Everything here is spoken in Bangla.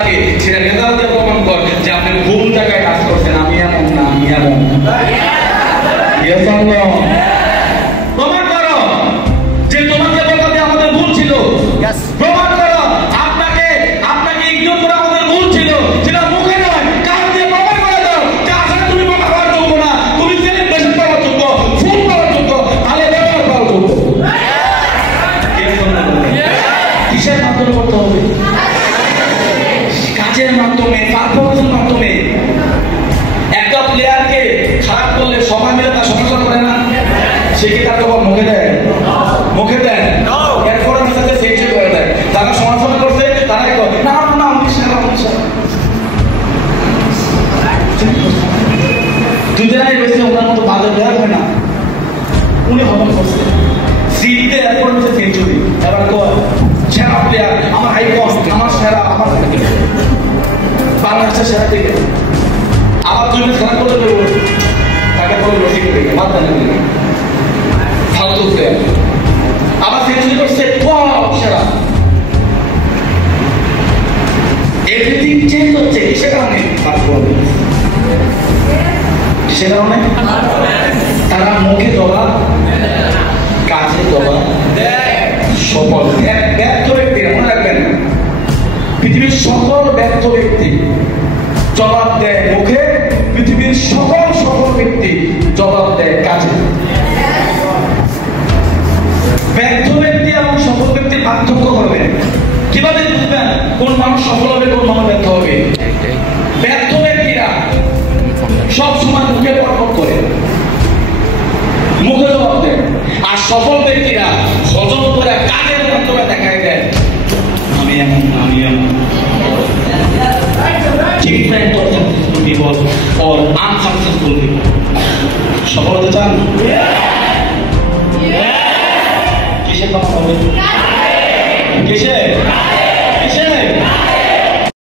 সেটা রেজাল্ট দিয়ে প্রমাণ কর যে আপনি ভুল জায়গায় কাজ করছেন। আমি এমন না, আমি এমন প্রমাণ করো যে তোমাকে বলতে আমাদের ভুল ছিল। প্রমাণ করো আপনাকে ইগনোর করা আমাদের ভুল ছিল। সেটা মুখে নয়, কাজ দিয়ে প্রমাণ করে দাও যে আসলে তুমি কথা বলার যোগ্য না, তুমি সেলিব্রেশন করার যোগ্য, ফুল করার যোগ্য, তাহলে ব্যবহার করার যোগ্য। কিসের মাধ্যমে করতে হবে? কাজের মাধ্যমে, পারফরমেন্সের মাধ্যমে। একটা প্লেয়ারকে খারাপ করলে সবাই মিলে তার সমালোচনা করে না, সে কি তার খবর মুখে দেয়? মুখে দেয় এরপরে মেসেজে সেন্সর করে দেয়। তারা সমালোচনা করছে, তারা না না আমি সেরা দুই দিন আগে বেশি ওনার মতো বাজার দেওয়া হয় না, উনি হবন করছে সিটে এরপর হচ্ছে সেঞ্চুরি। এবার তো সেরা প্লেয়ার আমার আইকন, আমার সেরা, আমার বাংলাদেশের সেরা থেকে আবার 2 ম্যাচ খেলা করতে দেবো, তাকে বলে রসিক থেকে বাদ দেন ফালতু প্লেয়ার। আবার সেঞ্চুরি করছে, সেরা। এভরিথিং চেঞ্জ হচ্ছে কিসের কারণে? পারফরমেন্স। কিসের কারণে? তারা মুখে জবাব, কাজে জবাব, সফল। ব্যর্থ ব্যক্তিরা মনে রাখবেন, পৃথিবীর সকল ব্যর্থ ব্যক্তি জবাব দেয় মুখে, পৃথিবীর সকল সফল ব্যক্তি জবাব দেয় কাজে। ব্যর্থ ব্যক্তি এবং সফল ব্যক্তির পার্থক্য করবেন কিভাবে বুঝবেন কোন মানুষ সফল হবে, কোন মানুষ ব্যর্থ হবে? ব্যর্থ ব্যক্তিরা সব সময় মুখে পরপর করে, মুখে জবাব দেয়, আর সফল ব্যক্তিরা হজম করে কাজের মাধ্যমে দেখায় দেয় আমি এমন, আমি এমন। Different of successful people or unsuccessful people. সফল হতে চান? কিসের কথা হবে? কিসের?